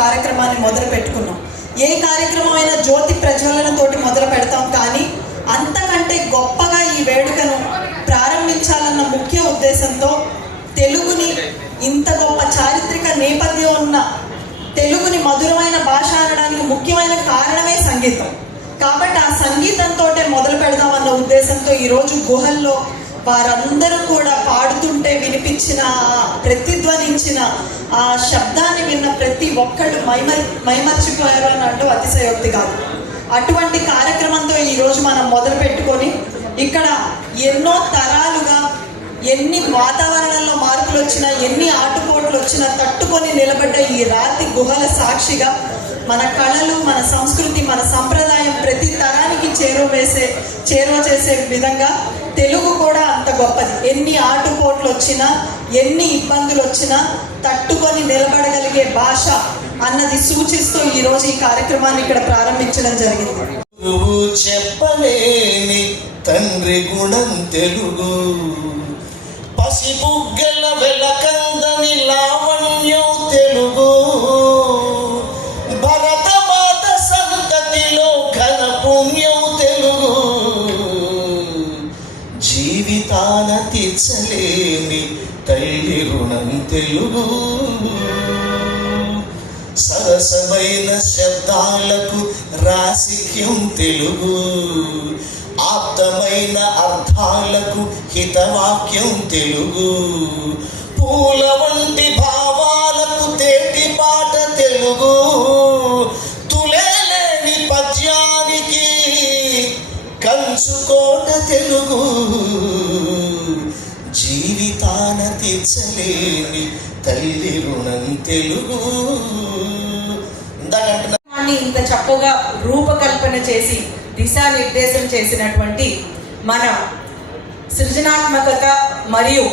కార్యక్రమాన్ని మొదలు పెట్టుకున్నాం. ఏ కార్యక్రమం అయినా జ్యోతి ప్రజ్వలనతోటి మొదలు పెడతాం, కానీ అంతకంటే గొప్పగా ఈ వేడుకను ప్రారంభించాలన్న ముఖ్య ఉద్దేశంతో తెలుగుని, ఇంత గొప్ప చారిత్రక నేపథ్యం ఉన్న తెలుగుని మధురమైన భాష అనడానికి ముఖ్యమైన కారణమే సంగీతం. కాబట్టి ఆ సంగీతంతో మొదలు పెడదామన్న ఉద్దేశంతో ఈరోజు గుహల్లో వారందరూ కూడా పాడుతుంటే వినిపించిన, ప్రతిధ్వనించిన ఆ శబ్దాన్ని విన్న ప్రతి ఒక్కళ్ళు మైమర్చిపోయారు అని అంటూ అతిశయోక్తి కాదు. అటువంటి కార్యక్రమంతో ఈరోజు మనం మొదలు పెట్టుకొని ఇక్కడ ఎన్నో తరాలుగా ఎన్ని వాతావరణంలో మార్పులు వచ్చినా, ఎన్ని ఆటుపోట్లు వచ్చినా తట్టుకొని నిలబడ్డ ఈ రాతి గుహల సాక్షిగా మన కళలు, మన సంస్కృతి, మన సంప్రదాయం ప్రతి తరానికి చేరువ చేసే విధంగా తెలుగు కూడా అంత గొప్పది. ఎన్ని ఆటుపోట్లు వచ్చినా, ఎన్ని ఇబ్బందులు వచ్చినా తట్టుకొని నిలబడగలిగే భాష అన్నది సూచిస్తూ ఈరోజు ఈ కార్యక్రమాన్ని ఇక్కడ ప్రారంభించడం జరిగింది. చెప్పలేని తండ్రి గుణం తెలుగు, పసిబుగ్గల వెలకందని లావణ్యం తెలుగు, భరతమాత సంతతిలో ఘన పుణ్యం తెలుగు, జీవితాన తీర్చలేని తల్లి రుణం తెలుగు, సరసమైన శబ్దాలకు రాసిక్యం తెలుగు, ఆప్తమైన అర్థాలకు హితవాక్యం తెలుగు, పూల వంటి భావాలకు తేటి పాట తెలుగు, తులేలేని పద్యానికి కంచుకోట తెలుగు, జీవితాన తీర్చలేని తల్లి రుణం తెలుగు. ఇంత చక్కగా రూపకల్పన చేసి దిశానిర్దేశం చేసినటువంటి మన సృజనాత్మకత మరియు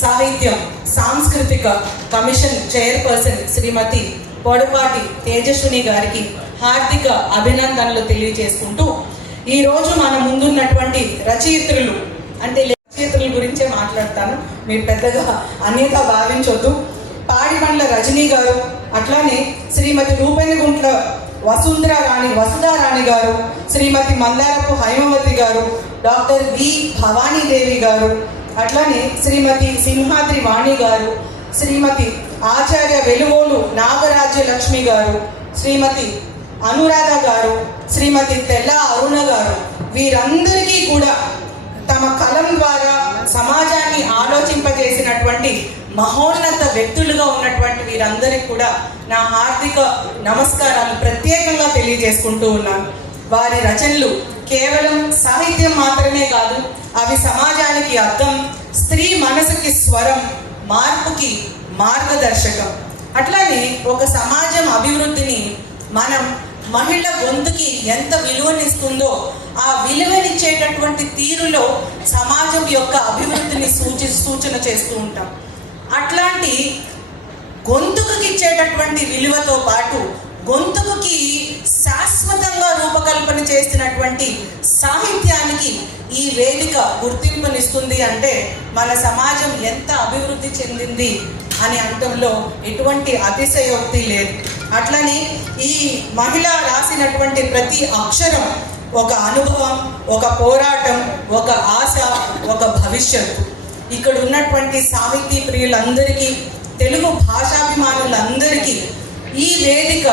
సాహిత్యం సాంస్కృతిక కమిషన్ చైర్పర్సన్ శ్రీమతి పొడపాటి తేజస్విని గారికి హార్దిక అభినందనలు తెలియజేసుకుంటూ, ఈరోజు మన ముందున్నటువంటి రచయిత్రులు, అంటే రచయిత్రుల గురించే మాట్లాడతాను, మీరు పెద్దగా అన్యత భావించొద్దు. పాడిబండ్ల రజనీ గారు, అట్లానే శ్రీమతి రూపెనగుంట్ల వసుధారాణి గారు, శ్రీమతి మందారపు హైమవతి గారు, డాక్టర్ వి భవానీదేవి గారు, అట్లానే శ్రీమతి సింహాద్రి వాణి గారు, శ్రీమతి ఆచార్య వెలువోలు నాగరాజ్య లక్ష్మి గారు, శ్రీమతి అనురాధ గారు, శ్రీమతి తెల్ల అరుణ గారు, వీరందరికీ కూడా తమ కలం ద్వారా సమాజాన్ని ఆలోచింపజేసినటువంటి మహోన్నత వ్యక్తులుగా ఉన్నటువంటి వీరందరికీ కూడా నా హార్దిక నమస్కారాలు ప్రత్యేకంగా తెలియజేసుకుంటూ ఉన్నాను. వారి రచనలు కేవలం సాహిత్యం మాత్రమే కాదు, అవి సమాజానికి అర్థం, స్త్రీ మనసుకి స్వరం, మార్పుకి మార్గదర్శకం. అట్లానే ఒక సమాజం అభివృద్ధిని మనం మహిళ గొంతుకి ఎంత విలువనిస్తుందో ఆ విలువనిచ్చేటటువంటి తీరులో సమాజం యొక్క అభివృద్ధిని సూచన చేస్తూ ఉంటాం. అట్లాంటి గొంతుకు ఇచ్చేటటువంటి విలువతో పాటు గొంతుకుకి శాశ్వతంగా రూపకల్పన చేసినటువంటి సాహిత్యానికి ఈ వేదిక గుర్తింపునిస్తుంది అంటే మన సమాజం ఎంత అభివృద్ధి చెందింది అని అనడంలో ఎటువంటి అతిశయోక్తి లేదు. అట్లనే ఈ మహిళ రాసినటువంటి ప్రతి అక్షరం ఒక అనుభవం, ఒక పోరాటం, ఒక ఆశ, ఒక భవిష్యత్తు. ఇక్కడ ఉన్నటువంటి సాహితీ ప్రియులందరికీ, తెలుగు భాషాభిమానులందరికీ ఈ వేదిక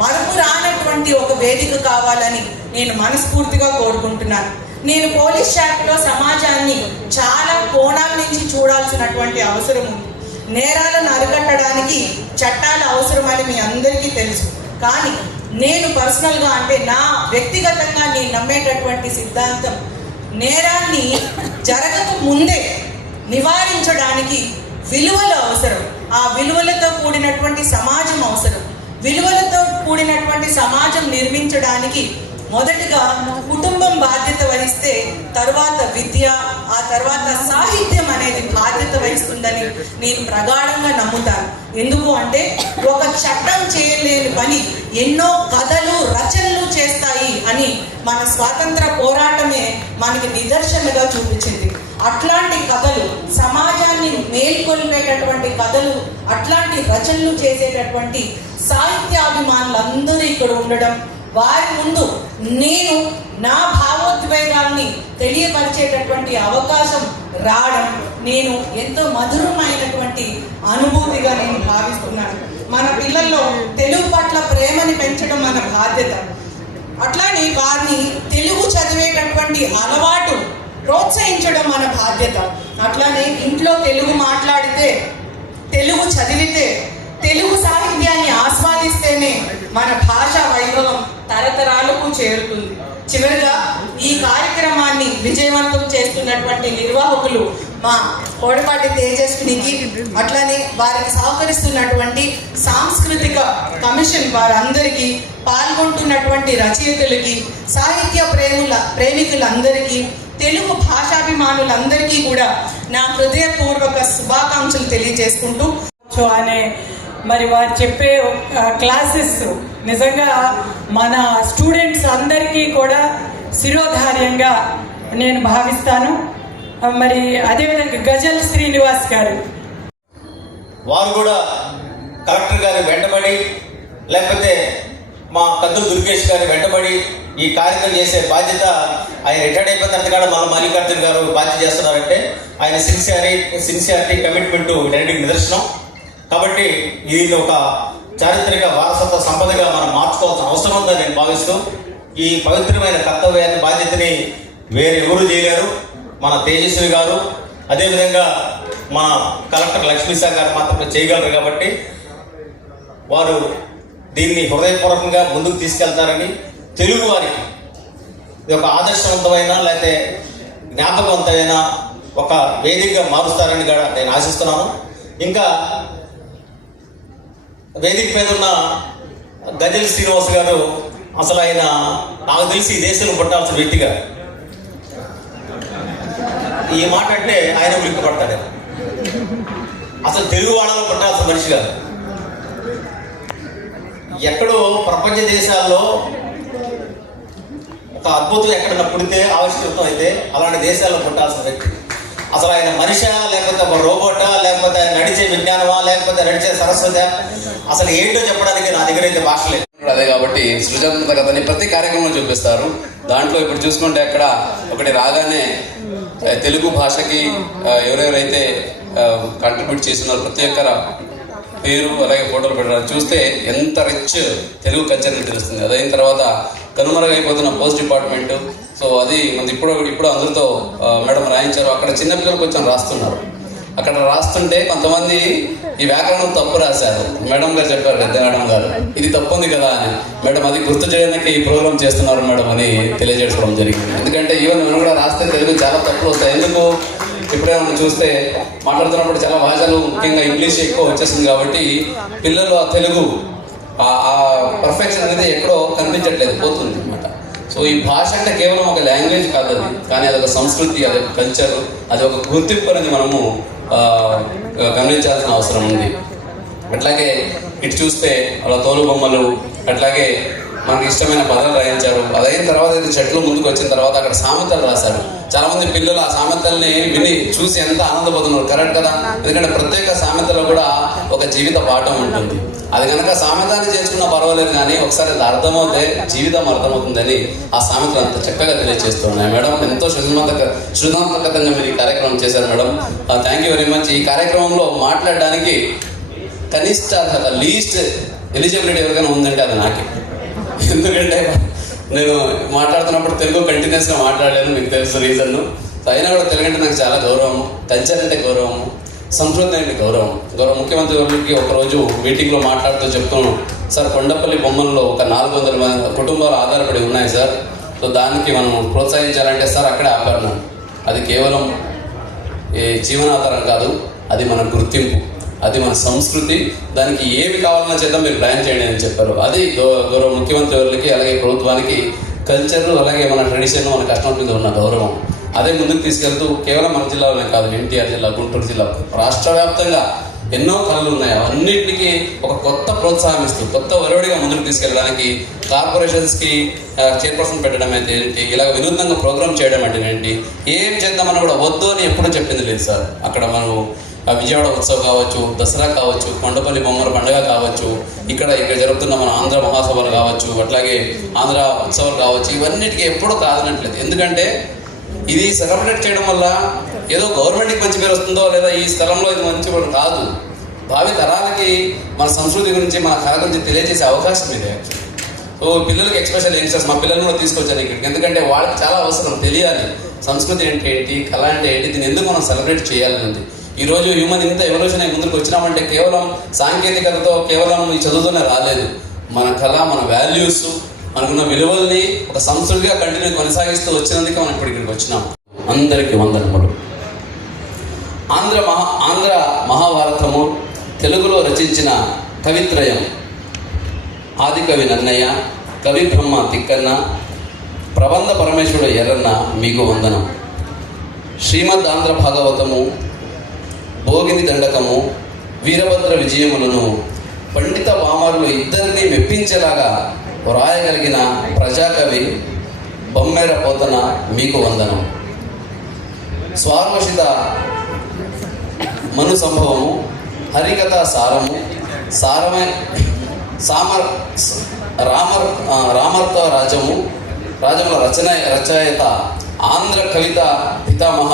మరపు రానటువంటి ఒక వేదిక కావాలని నేను మనస్ఫూర్తిగా కోరుకుంటున్నాను. నేను పోలీస్ శాఖలో సమాజాన్ని చాలా కోణాల నుంచి చూడాల్సినటువంటి అవసరం ఉంది. నేరాలను అరికట్టడానికి చట్టాలు అవసరమని మీ అందరికీ తెలుసు. కానీ నేను పర్సనల్గా, అంటే నా వ్యక్తిగతంగా నేను నమ్మేటటువంటి సిద్ధాంతం, నేరాన్ని జరగక ముందే నివారించడానికి విలువలు అవసరం. ఆ విలువలతో కూడినటువంటి సమాజం అవసరం. విలువలతో కూడినటువంటి సమాజం నిర్మించడానికి మొదటగా కుటుంబం బాధ్యత వహిస్తే తర్వాత విద్య, ఆ తర్వాత సాహిత్యం అనేది బాధ్యత వహిస్తుందని నేను ప్రగాఢంగా నమ్ముతాను. ఎందుకు అంటే ఒక చట్టం చేయలేని పని ఎన్నో కథలు, రచనలు చేస్తాయి అని మన స్వాతంత్ర పోరాటమే మనకి నిదర్శనగా చూపించింది. అట్లాంటి కథలు, సమాజాన్ని మేల్కొల్పేటటువంటి కథలు, అట్లాంటి రచనలు చేసేటటువంటి సాహిత్యాభిమానులందరూ ఇక్కడ ఉండడం, వారి ముందు నేను నా భావోద్వేగాల్ని తెలియపరిచేటటువంటి అవకాశం రావడం నేను ఎంతో మధురమైనటువంటి అనుభూతిగా నేను భావిస్తున్నాను. మన పిల్లల్లో తెలుగు పట్ల ప్రేమని పెంచడం మన బాధ్యత. అట్లానే వారిని తెలుగు చదివేటటువంటి అలవాటు ప్రోత్సహించడం మన బాధ్యత. అట్లానే ఇంట్లో తెలుగు మాట్లాడితే, తెలుగు చదివితే, తెలుగు సాహిత్యాన్ని ఆస్వాదిస్తేనే మన భాషా వైభవం తరతరాలకు చేరుతుంది. చివరిగా ఈ కార్యక్రమాన్ని విజయవంతం చేస్తున్నటువంటి నిర్వాహకులు మా కోడపాటి తేజస్వినికి, అట్లానే వారికి సహకరిస్తున్నటువంటి సాంస్కృతిక కమిషన్ వారందరికీ, పాల్గొంటున్నటువంటి రచయితలకి, సాహిత్య ప్రేమికులందరికీ, తెలుగు భాషాభిమానులందరికీ కూడా నా హృదయపూర్వక శుభాకాంక్షలు తెలియజేసుకుంటూ అనే మరి వారు చెప్పే క్లాసెస్ నిజంగా మన స్టూడెంట్స్ అందరికీ కూడా శిరోధార్యంగా నేను భావిస్తాను. మరి అదేవిధంగా గజల్ శ్రీనివాస్ గారు వారు కూడా కలెక్టర్ గారి వెంటబడి, లేకపోతే మా కద్దు దుర్గేష్ గారి వెంటబడి ఈ కార్యక్రమం చేసే బాధ్యత, ఆయన రిటైర్డ్ అయిపోయిన తర్వాత కూడా మన మల్లికార్జున గారు బాధ్యత చేస్తున్నారంటే ఆయన సిన్సియారిటీ కమిట్మెంట్ వీటన్నిటికి నిదర్శనం. కాబట్టి ఇది ఒక చారిత్రక వారసత్వ సంపదగా మనం మార్చుకోవాల్సిన అవసరం ఉందని నేను భావిస్తూ, ఈ పవిత్రమైన కర్తవ్యాన్ని, బాధ్యతని వేరెవరూ చేయలేరు. మన తేజస్వి గారు, అదేవిధంగా మా కలెక్టర్ లక్ష్మీశా గారు మాత్రమే చేయగలరు. కాబట్టి వారు దీన్ని హృదయపూర్వకంగా ముందుకు తీసుకెళ్తారని, తెలుగు వారికి ఇది ఒక ఆదర్శవంతమైన లేకపోతే జ్ఞాపకవంతమైన ఒక వేదికగా మారుస్తారని కూడా నేను ఆశిస్తున్నాను. ఇంకా వేదిక మీద ఉన్న గజల్ శ్రీనివాస్ గారు అసలు ఆయన నాకు తెలిసి ఈ దేశంలో పుట్టాల్సిన వ్యక్తిగా, ఈ మాట అంటే ఆయన ఉలిక్కిపడతాడు. అసలు తెలుగు వాళ్ళలో పుట్టాల్సిన మనిషి కాదు. ఎక్కడో ప్రపంచ దేశాల్లో ఒక అద్భుతం ఎక్కడన్నా పుడితే ఆవిష్కృతం అయితే అలాంటి దేశాల్లో పుట్టాల్సిన వ్యక్తి. అసలు ఆయన మనిషా, లేకపోతే ఒక రోబోటా, లేకపోతే ఆయన నడిచే విజ్ఞానమా, లేకపోతే నడిచే సరస్వతి, అసలు ఏంటో చెప్పడానికి నా దగ్గర అయితే భాష లేదు. అదే కాబట్టి సృజనాత్మకతని ప్రతి కార్యక్రమంలో చూపిస్తారు. దాంట్లో ఇప్పుడు చూసుకుంటే అక్కడ ఒకటి రాగానే తెలుగు భాషకి ఎవరెవరైతే కంట్రిబ్యూట్ చేస్తున్నారో ప్రతి ఒక్కర పేరు అలాగే ఫోటోలు పెట్టారు. చూస్తే ఎంత రిచ్ తెలుగు కల్చర్ తెలుస్తుంది. అదైన తర్వాత కనుమరుగైపోతున్న పోస్ట్ డిపార్ట్మెంట్, సో అది మనకి ఇప్పుడు అందరితో మేడం రాయించారు. అక్కడ చిన్నపిల్లలు కొంచెం రాస్తున్నారు. అక్కడ రాస్తుంటే కొంతమంది ఈ వ్యాకరణం తప్పు రాశారు. మేడం గారు చెప్పారు, పెద్ద మేడం గారు, ఇది తప్పు ఉంది కదా అని. మేడం అది గుర్తు చేయడానికి ఈ ప్రోగ్రామ్ చేస్తున్నారు మేడం అని తెలియజేసుకోవడం జరిగింది. ఎందుకంటే ఈవెన్ మనం కూడా రాస్తే తెలుగు చాలా తప్పులు వస్తాయి. ఎందుకు ఇప్పుడే మనం చూస్తే మాట్లాడుతున్నప్పుడు చాలా భాషలు, ముఖ్యంగా ఇంగ్లీష్ ఎక్కువ వచ్చేసింది. కాబట్టి పిల్లలు ఆ తెలుగు ఆ పర్ఫెక్షన్ అనేది ఎక్కడో కనిపించట్లేదు, పోతుంది అనమాట. సో ఈ భాష అంటే కేవలం ఒక లాంగ్వేజ్ కాదు అది, కానీ అదొక సంస్కృతి, అదొక కల్చర్, అది ఒక గుర్తింపు అనేది మనము గమనించాల్సిన అవసరం ఉంది. అట్లాగే ఇటు చూస్తే వాళ్ళ తోలు బొమ్మలు, అట్లాగే మనకి ఇష్టమైన పదాలు రాయించారు. అదైన తర్వాత చెట్లు ముందుకు వచ్చిన తర్వాత అక్కడ సామెతలు రాశారు. చాలా మంది పిల్లలు ఆ సామెతల్ని విని చూసి ఎంత ఆనందపోతున్నారు. కరెక్ట్ కదా? ఎందుకంటే ప్రత్యేక సామెతలో కూడా ఒక జీవిత పాఠం ఉంటుంది. అది కనుక సామెతాన్ని చేసుకున్నా పర్వాలేదు, కానీ ఒకసారి అది అర్థమవుతే జీవితం అర్థమవుతుందని ఆ సామెతలు అంత చక్కగా తెలియజేస్తున్నాయి. మేడం ఎంతో సృజనాత్మకంగా మీరు ఈ కార్యక్రమం చేశారు madam. Thank you very much. ఈ కార్యక్రమంలో మాట్లాడడానికి కనిష్ట లీస్ట్ ఎలిజిబిలిటీ ఎవరికైనా ఉందంటే అది నాకే. ఎందుకంటే నేను మాట్లాడుతున్నప్పుడు తెలుగు కంటిన్యూస్గా మాట్లాడలేను, మీకు తెలుసు రీజన్. అయినా కూడా తెలుగు అంటే నాకు చాలా గౌరవం, కల్చర్ అంటే గౌరవం, సంస్కృతి అంటే గౌరవం. ముఖ్యమంత్రి గారికి ఒకరోజు మీటింగ్లో మాట్లాడుతూ చెప్తున్నాను, సార్ కొండపల్లి బొమ్మల్లో ఒక 400 కుటుంబాలు ఆధారపడి ఉన్నాయి సార్. సో దానికి మనం ప్రోత్సహించాలంటే సార్ అక్కడే ఆపరణం. అది కేవలం జీవనాధారం కాదు, అది మన గుర్తింపు, అది మన సంస్కృతి. దానికి ఏమి కావాలన్నా చేద్దాం, మీరు ప్లాన్ చేయండి అని చెప్పారు. అది గౌరవ ముఖ్యమంత్రి గారికి అలాగే ప్రభుత్వానికి కల్చర్, అలాగే మన ట్రెడిషన్, మన కష్టం మీద ఉన్న గౌరవం అదే ముందుకు తీసుకెళ్తూ కేవలం మన జిల్లాలోనే కాదు, ఎన్టీఆర్ జిల్లా, గుంటూరు జిల్లా, రాష్ట్ర వ్యాప్తంగా ఎన్నో కళలు ఉన్నాయి. అవన్నింటికి ఒక కొత్త ప్రోత్సాహం ఇస్తూ కొత్త ఒరవడిగా ముందుకు తీసుకెళ్ళడానికి కార్పొరేషన్స్కి చైర్పర్సన్ పెట్టడం అయితే ఏంటి, ఇలా వినూత్నంగా ప్రోగ్రామ్ చేయడం అంటే ఏంటి, ఏం చేద్దామని కూడా వద్దు అని ఎప్పుడూ చెప్పింది లేదు సార్. అక్కడ మనం విజయవాడ ఉత్సవం కావచ్చు, దసరా కావచ్చు, కొండపల్లి బొమ్మల పండుగ కావచ్చు, ఇక్కడ జరుగుతున్న మన ఆంధ్ర మహాసభలు కావచ్చు, అట్లాగే ఆంధ్ర ఉత్సవాలు కావచ్చు, ఇవన్నిటికీ ఎప్పుడూ కాదనట్లేదు. ఎందుకంటే ఇది సెలబ్రేట్ చేయడం వల్ల ఏదో గవర్నమెంట్కి మంచి పేరు వస్తుందో లేదా ఈ స్థలంలో ఇది మంచి పేరు కాదు, భావి తరాలకి మన సంస్కృతి గురించి మన కళ గురించి తెలియజేసే అవకాశం ಇದೆ. సో పిల్లలకి ఎక్స్పెషల్ యంగ్స్టర్స్, మా పిల్లలు కూడా తీసుకొచ్చాను ఇక్కడికి, ఎందుకంటే వాళ్ళకి చాలా అవసరం తెలియాలి సంస్కృతి అంటే ఏంటి, కళ అంటే ఏంటి, దీన్ని ఎందుకు మనం సెలబ్రేట్ చేయాలనేది. ఈరోజు హ్యూమన్ ఇంత ఎవల్యూషన్ అయి ముందుకు వచ్చినామంటే కేవలం సాంకేతికతతో కేవలం ఈ చదువుతోనే రాలేదు. మన కళ, మన వాల్యూస్, మనకున్న విలువల్ని ఒక సంస్కృతిగా కంటిన్యూ కొనసాగిస్తూ వచ్చినందుకే మనం ఇప్పుడు ఇక్కడికి వచ్చినాం. అందరికీ వందనములు. ఆంధ్ర మహాభారతము తెలుగులో రచించిన కవిత్రయం ఆదికవి నన్నయ్య, కవి బ్రహ్మ తిక్కన్న, ప్రబంధ పరమేశ్వరుడు ఎర్రన్న మీకు వందనం. శ్రీమద్ ఆంధ్ర భాగవతము, భోగిని దండకము, వీరభద్ర విజయములను పండిత వామరులు ఇద్దరిని మెప్పించేలాగా వ్రాయగలిగిన ప్రజాకవి బొమ్మెర పోతన మీకు వందనం. స్వార్వశిత మను సంభవము, హరికథ సారము, రామర్త రాజముల రచయిత ఆంధ్ర కవిత పితామహ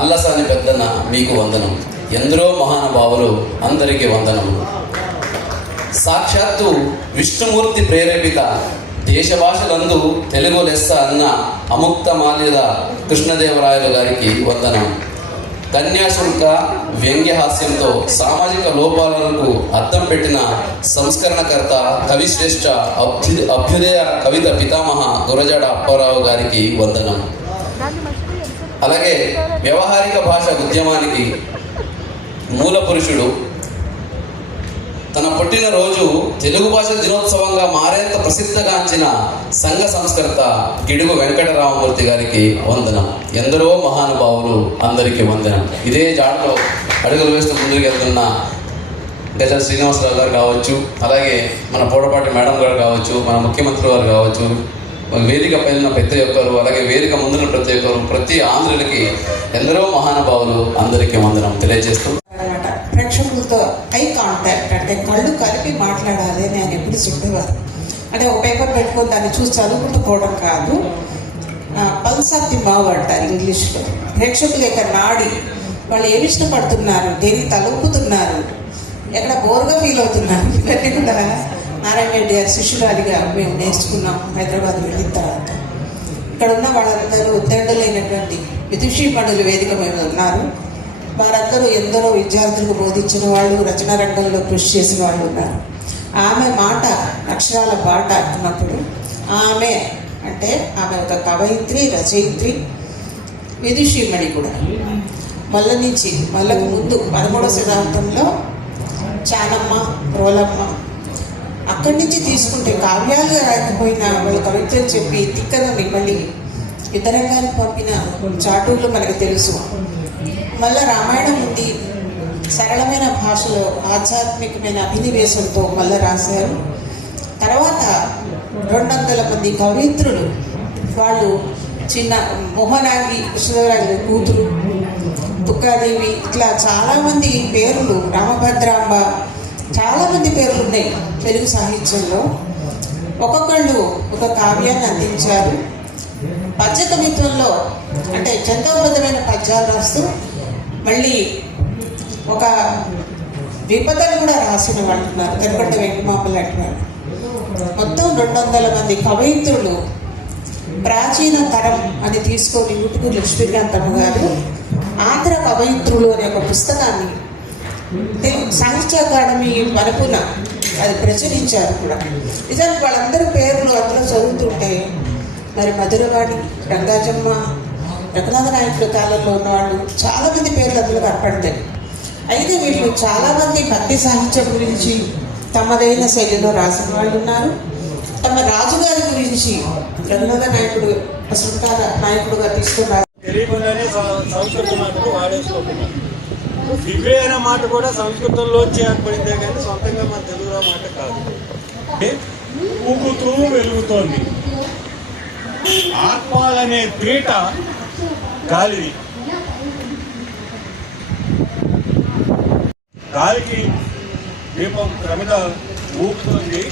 అల్లసాని పెద్దన మీకు వందనం. ఎందరో మహానుభావులు అందరికీ వందనములు. సాక్షాత్తు విష్ణుమూర్తి ప్రేరేపిత దేశ భాషలందు తెలుగు లెస్స అన్న అముక్త మాల్యద కృష్ణదేవరాయలు గారికి వందనం. కన్యాశుల్క వ్యంగ్యహాస్యంతో సామాజిక లోపాలకు అద్దం పెట్టిన సంస్కరణకర్త కవిశ్రేష్ఠ అభ్యుదయ కవిత పితామహ గురజాడ అప్పారావు గారికి వందనం. అలాగే వ్యవహారిక భాష ఉద్యమానికి మూల పురుషుడు, తన పుట్టినరోజు తెలుగు భాష దినోత్సవంగా మారేంత ప్రసిద్ధగాంచిన సంఘ సంస్కర్త గిడుగు వెంకటరామమూర్తి గారికి వందనం. ఎందరో మహానుభావులు అందరికీ వందనం. ఇదే జాడలో అడుగులు వేస్తూ ముందుకు వెళ్తున్న గజల శ్రీనివాసరావు గారు కావచ్చు, అలాగే మన పోడపాటి మేడం గారు కావచ్చు, మన ముఖ్యమంత్రి గారు కావచ్చు, వేదిక పైన ప్రతి ఒక్కరు, అలాగే వేదిక ముందున్న ప్రతి ఒక్కరు, ప్రతి ఆంధ్రులకి ఎందరో మహానుభావులు అందరికీ వందనం తెలియజేస్తూ, ప్రేక్షకులతో ఐ కాంటాక్ట్ అంటే కళ్ళు కలిపి మాట్లాడాలి అని ఆయన ఎప్పుడు చెప్పేవారు. అంటే ఒక పేపర్ పెట్టుకొని దాన్ని చూసి చదువుకుంటూ పోవడం కాదు, పల్స్ ఆఫ్ ది మౌత్ అంటారు ఇంగ్లీష్లో. ప్రేక్షకుల యొక్క నాడి, వాళ్ళు ఏమి ఇష్టపడుతున్నారు, దేన్ని తలుపుతున్నారు, ఎక్కడ బోర్గా ఫీల్ అవుతున్నారు, ఇవన్నీ కూడా నారాయణ రెడ్డి గారి శిష్యురాలిగా మేము నేర్చుకున్నాం హైదరాబాద్ వెళ్ళిన తర్వాత. ఇక్కడ ఉన్న వాళ్ళందరూ ఉద్దండులైనటువంటి విదుషీమణులు వేదిక మీద ఉన్నారు. వారందరూ ఎందరో విద్యార్థులకు బోధించిన వాళ్ళు, రచనా రంగంలో కృషి చేసిన వాళ్ళు ఉన్నారు. ఆమె మాట అక్షరాల బాట అన్నప్పుడు ఆమె అంటే ఆమె ఒక కవయిత్రి, రచయిత్రి, విదుషీమణి కూడా. మళ్ళకు ముందు 13వ శతాబ్దంలో చానమ్మ, రోలమ్మ, అక్కడి నుంచి తీసుకుంటే కావ్యాలు రాకపోయినా వాళ్ళు కవిత్వం చెప్పి తిక్కనని మళ్ళీ యుద్ధరంగానికి పంపిన చాటువులు మనకు తెలుసు. మళ్ళీ రామాయణం ఉంది, సరళమైన భాషలో ఆధ్యాత్మికమైన అభినివేశంతో మళ్ళీ రాశారు. తర్వాత 200 మంది కవయిత్రులు, వాళ్ళు చిన్న మోహనాంగి కృష్ణదేవరాయల కూతురు, దుర్గాదేవి, ఇట్లా చాలామంది పేర్లు, రామభద్రాంబ, చాలామంది పేర్లు ఉన్నాయి తెలుగు సాహిత్యంలో. ఒక్కొక్కళ్ళు ఒక కావ్యాన్ని అందించారు. పద్య కవిత్వంలో అంటే చందోబద్ధమైన పద్యాలు రాస్తూ మళ్ళీ ఒక విపదను కూడా రాసిన వాళ్ళు ఉన్నారు. కనపడ్డ వెంకమాంబ లాంటి వాళ్ళు. మొత్తం 200 మంది కవయిత్రులు ప్రాచీన తరం అని తీసుకొని ఊటుకూరు లక్ష్మీకాంతమ్మ గారు ఆంధ్ర కవయిత్రులు అనే ఒక పుస్తకాన్ని సాహిత్య అకాడమీ వరపున అది ప్రచురించారు కూడా. నిజానికి వాళ్ళందరి పేర్లు అందులో చదువుతుంటే మరి మధురవాణి, రంగాజమ్మ, రఘునాథ నాయకుల కాలంలో ఉన్నవాళ్ళు చాలామంది పేర్లు అందులో కనపడతాయి. అయితే వీళ్ళు చాలామంది భక్తి సాహిత్యం గురించి తమదైన శైలిలో రాసిన వాళ్ళు ఉన్నారు. తమ రాజుగారి గురించి రఘునాథ నాయకుడు శృంగార నాయకుడుగా తీసుకున్నారు. దివ్య అనే మాట కూడా సంస్కృతంలోంచి ఏర్పడిందే కానీ సొంతంగా మన తెలుగులో మాట కాదు. ఊగుతూ వెలుగుతోంది. ఆత్మాలనే పీట గాలిది. గాలికి దీపం క్రమద ఊపుతోంది.